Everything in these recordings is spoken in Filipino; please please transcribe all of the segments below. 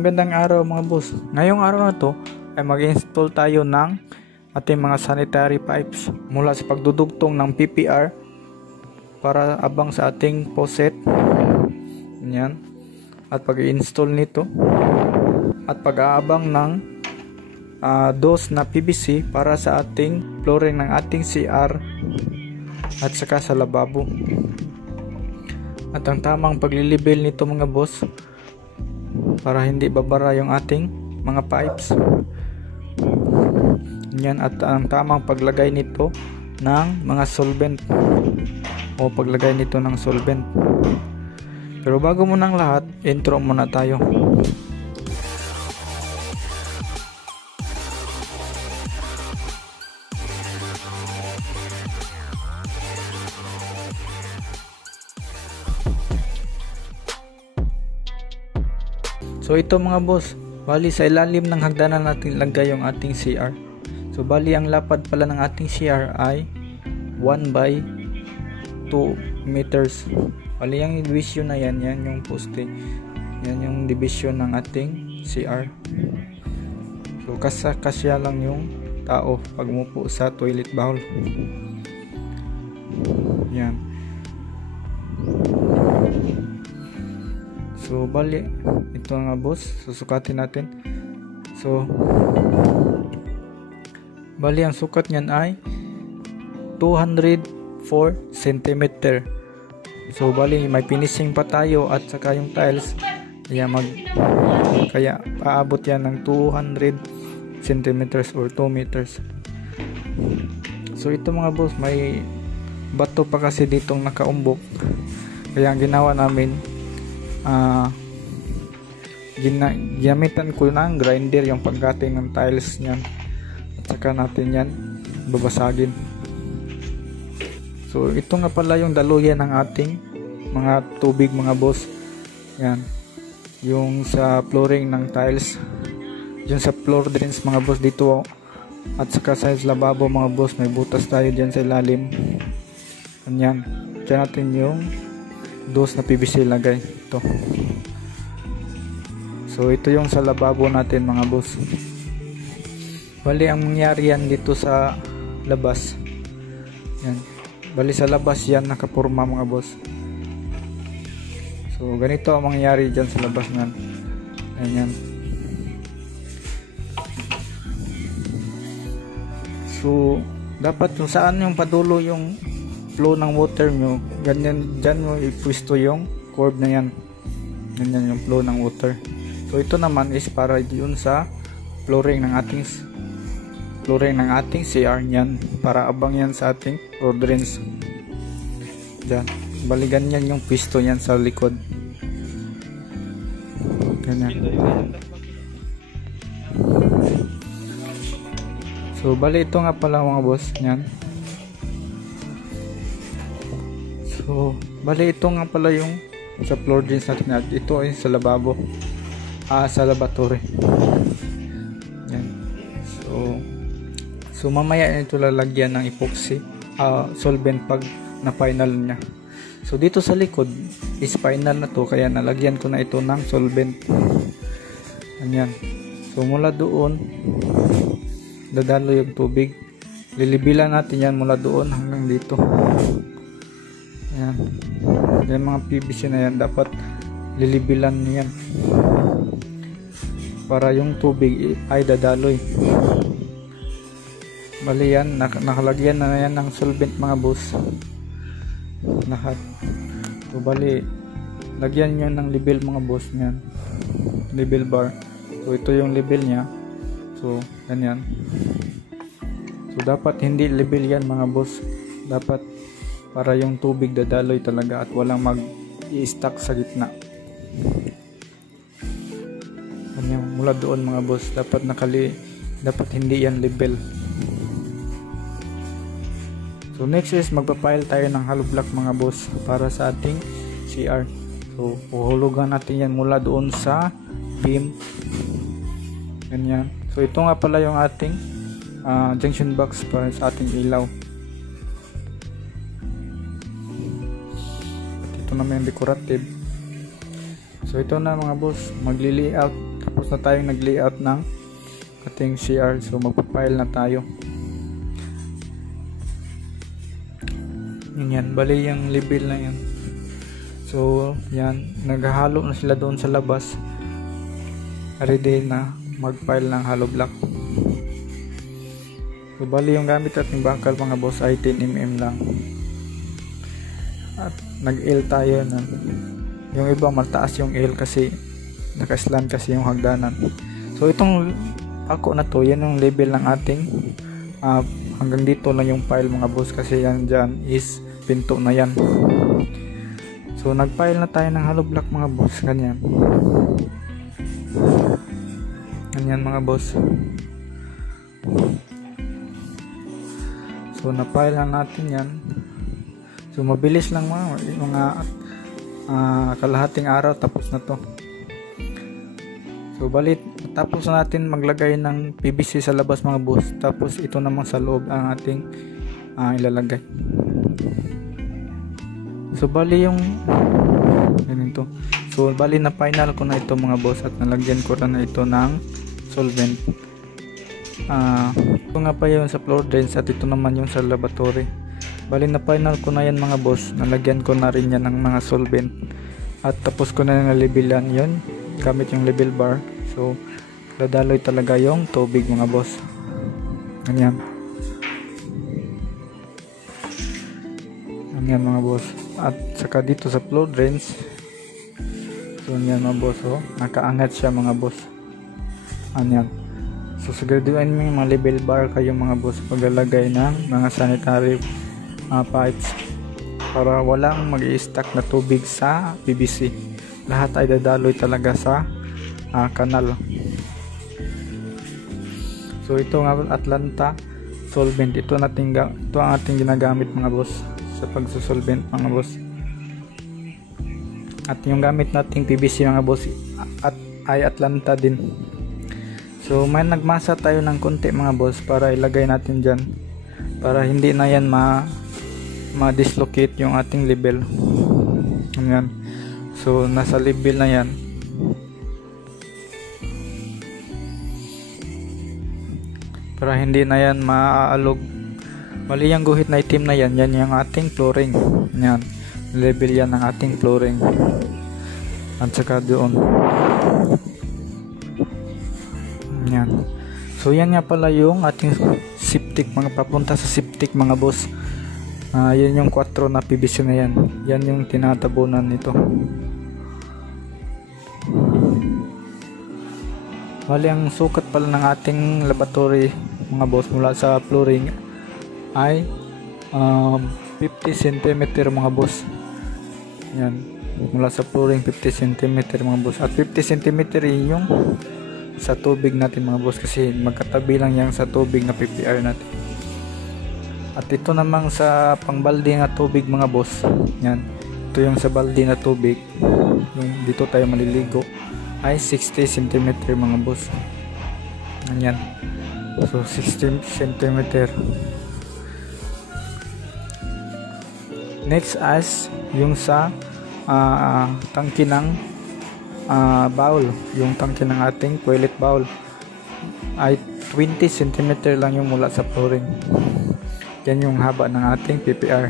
Magandang araw mga boss. Ngayong araw na to ay mag-install tayo ng ating mga sanitary pipes mula sa pagdudugtong ng PPR para abang sa ating faucet. Yan. At pag-install nito at pag-aabang ng dos na PVC para sa ating flooring ng ating CR at saka sa lababo. At ang tamang paglilibel nito mga boss para hindi babara yung ating mga pipes. Yan, at ang tamang paglagay nito ng mga solvent o paglagay nito ng solvent. Pero bago muna ang lahat, intro muna tayo. So ito mga boss, bali sa ilalim ng hagdanan natin lagay yung ating CR. So bali ang lapad pala ng ating CR ay 1 by 2 meters. Bali yung division na yan yung poste. Yan yung division ng ating CR. So kasya lang yung tao pag umupo sa toilet bowl. Yan. So bali ito nga boss, susukatin natin. So bali ang sukat niyan ay 204 cm. So bali may finishing pa tayo at saka yung tiles kaya paabot yan ng 200 cm or 2 meters. So ito mga boss, may bato pa kasi ditong nakaumbok. Kaya ang ginawa namin, ginamitan ko ng grinder yung pagkating ng tiles niyan at saka natin yan babasagin. So ito nga pala yung daluyan ng ating mga tubig mga boss. Yan yung sa flooring ng tiles, yung sa floor drains mga boss dito, at saka sa lababo mga boss, may butas tayo dyan sa ilalim. Yan, dyan natin yung dos na PVC lagay ito. So ito yung sa lababo natin mga boss. Bali ang mangyari yan dito sa labas. Yan. Bali sa labas yan nakapurma mga boss. So ganito ang mangyari dyan sa labas yan. Ayan. So dapat kung saan yung padulo yung flow ng water nyo, ganyan dyan mo ipwisto yung curve na yan. Ganyan yung flow ng water. So ito naman is para yun sa flooring ng ating CR niyan, para abang yan sa ating floor drains. Diyan. Bali ganyan yung pisto niyan sa likod. Ganyan. So bali ito nga pala mga boss niyan. So bali ito nga pala yung sa floor drains natin, at ito ay sa lababo. Sa laboratory. Yan. So mamaya ito lalagyan ng epoxy solvent pag na final niya. So dito sa likod is final na to, kaya nalagyan ko na ito ng solvent. Ganyan. So mula doon dadalo yung tubig. Lilibilan natin yan mula doon hanggang dito. Yan. Yung mga PVC na yan dapat lilibilan niyan para yung tubig ay dadaloy. Bali yan, nakalagyan na yan ng solvent mga boss. Lahat. So bali, lagyan nyo ng label mga boss niyan. Label bar. So ito yung label nya. So ganyan. So dapat hindi label yan mga boss. Dapat para yung tubig dadaloy talaga at walang mag-i-stuck sa gitna. Mula doon mga boss, dapat hindi yan label. So next is magpapile tayo ng hollow block mga boss para sa ating CR. So uhulugan natin yan mula doon sa beam. Ganyan. So ito nga pala yung ating junction box para sa ating ilaw. At ito naman yung decorative. So ito na mga boss, magli-layout tapos na tayong nag-layout ng ating CR. So magpa-file na tayo. Yan, bali yung level na yan. So yan, naghahalo na sila doon sa labas. Ready na mag-file ng hollow block. So bali yung gamit ating bakal mga boss ay 10mm lang. At nag-L tayo na. Yung iba mataas yung L kasi naka-slant kasi yung hagdanan. So itong ako na to, yan yung level ng ating hanggang dito lang yung file mga boss, kasi yan dyan is pinto na yan. So nag-file na tayo ng hollow block mga boss. Ganyan mga boss. So na-file na natin yan. So mabilis lang mga kalahating araw tapos na to. So balit tapos na natin maglagay ng PVC sa labas mga boss. Tapos ito naman sa loob ang ating ilalagay. So bali yung ganito. So bali na final ko na ito mga boss at nalagyan ko na ito ng solvent. Ito nga pa yun sa floor drains at ito naman yung sa laboratory. Bali na final ko na yan mga boss. Nalagyan ko na rin yan ng mga solvent. At tapos ko na levelan yun gamit yung level bar. So dadaloy talaga yung tubig mga boss. Ganyan. Ganyan mga boss. At saka dito sa floor drains. So yan mga boss. Oh, nakaangat siya mga boss. Ganyan. So siguraduhin mo yung mga level bar kayo mga boss paglalagay ng mga sanitary pipes para walang mag-i-stack na tubig sa PVC. Lahat ay dadaloy talaga sa kanal. So ito nga Atlanta solvent, ito ang ating ginagamit mga boss sa pagsusolvent mga boss. At yung gamit nating PVC mga boss ay Atlanta din. So may nagmasa tayo ng konti mga boss para ilagay natin dyan para hindi na yan ma-dislocate yung ating level. Ayan. So nasa level na yan. Para hindi na yan maaalog. Mali yung guhit na itim na yan, yan yung ating flooring. Ayan. Level yan ng ating flooring. At saka doon. Ayan. So yan nga pala yung ating septic, mga papunta sa septic mga boss. Yan yung 4 na PVC na yan. Yan yung tinatabunan nito. Bali ang sukat pala ng ating laboratory mga boss mula sa flooring ay 50 cm mga boss. Yan. Mula sa flooring 50 cm mga boss. At 50 cm yung sa tubig natin mga boss kasi magkatabi lang yan sa tubig na PPR natin. At ito namang sa pangbalde na tubig mga boss. Yan. Ito yung sa balde na tubig. Yung dito tayo maliligo ay 60 cm mga boss. Yan. So 60 cm. Next as yung sa tangke ng bowl. Yung tangke ng ating toilet bowl ay 20 cm lang yung mula sa flooring. Yan yung haba ng ating PPR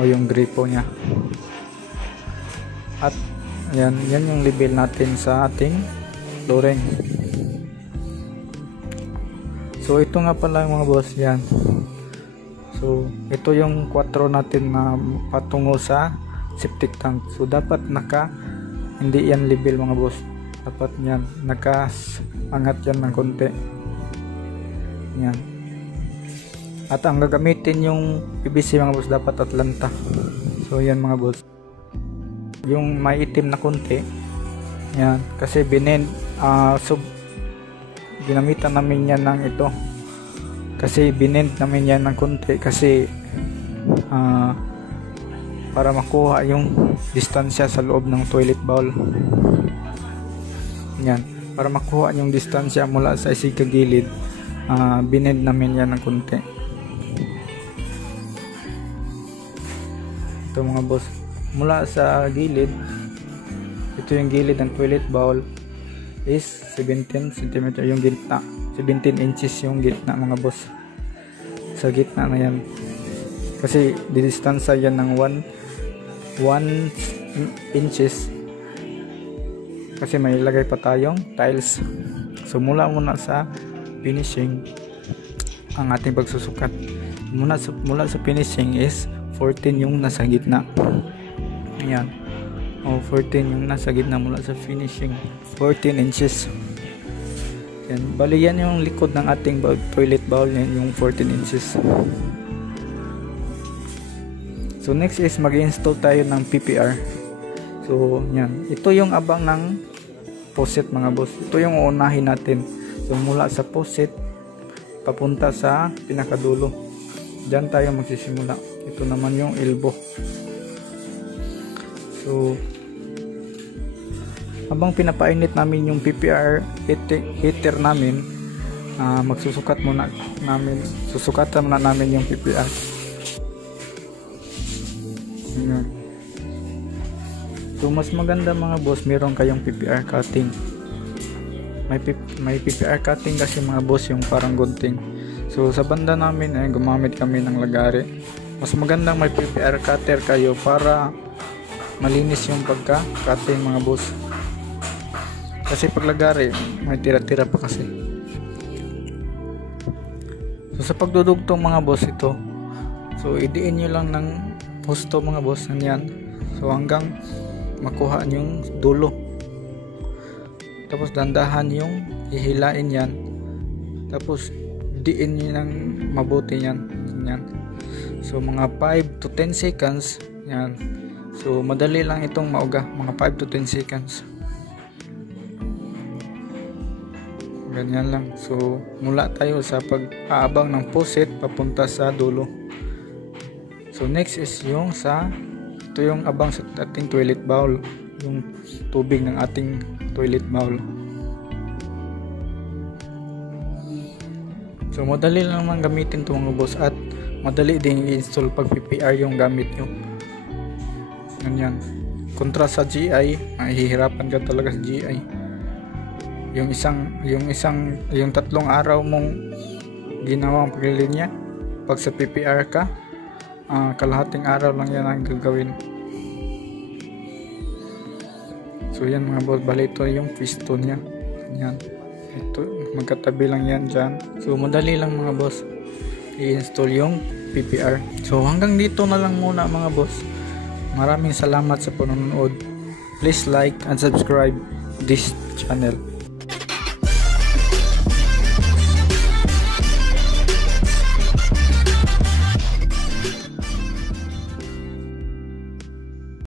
o yung gripo nya. At yan yung level natin sa ating flooring. So ito nga pala mga boss yan. So ito yung 4 natin na patungo sa septic tank. So dapat hindi yan level mga boss. Dapat yan naka-angat yan ng konti. Yan. At ang gagamitin yung PVC mga boss dapat Atlanta. So yan mga boss. Yung may itim na konti. Yan. Kasi ginamitan namin yan ng ito. Kasi binend namin yan ng konti. Kasi para makuha yung distansya sa loob ng toilet bowl. Yan. Para makuha yung distansya mula sa isig gilid. Binend namin yan ng konti. Ito mga boss, mula sa gilid, ito yung gilid ng toilet bowl, is 17 cm yung gitna. 17 inches yung gitna mga boss. Sa gitna na yan. Kasi didistansya yan ng 1 inches. Kasi may ilagay pa tayong tiles. So mula sa finishing ang ating pagsusukat. Mula sa finishing is 14 yung nasa gitna. Ayan. 14 yung nasa gitna mula sa finishing. 14 inches. Yan. Bali yan yung likod ng ating toilet bowl. Yan yung 14 inches. So next is mag-install tayo ng PPR. So yan. Ito yung abang ng faucet mga boss. Ito yung uunahin natin. So mula sa faucet papunta sa pinakadulo. Diyan tayo magsisimula. Ito naman yung elbow. So habang pinapainit namin yung PPR heater namin, susukatan muna namin yung PPR. Ayan. So mas maganda mga boss meron kayong PPR cutting. May PPR cutting kasi mga boss yung parang gunting. So sa banda namin ay gumamit kami ng lagari. Mas magandang may PPR cutter kayo para malinis yung pagka-cutting mga boss. Kasi pag lagari may tira-tira pa kasi. So sa pagdudugtong mga boss ito, so idiin nyo lang ng husto mga boss yan. So hanggang makuha yung dulo. Tapos dandahan yung hihilain yan. Tapos diin nyo ng mabuti yan. So mga 5 to 10 seconds yan. So madali lang itong mauga, mga 5 to 10 seconds. Ganyan lang. So mula tayo sa pag-aabang ng faucet papunta sa dulo. So next is ito yung abang sa ating toilet bowl, yung tubig ng ating toilet bowl. So madali lang naman gamitin ito mga boss at madali din i-install pag PPR yung gamit nyo. Ganyan. Kontra sa GI, mahihirapan ka talaga sa GI. Yung 3 araw mong ginawang paglilinya, pag sa PPR ka, kalahating araw lang yan ang gagawin. So yan mga boss, bali ito yung piston nya. Yan. Ito, magkatabi lang yan dyan. So madali lang mga boss i-install yung PPR. So hanggang dito na lang muna mga boss. Maraming salamat sa panonood. Please like and subscribe this channel.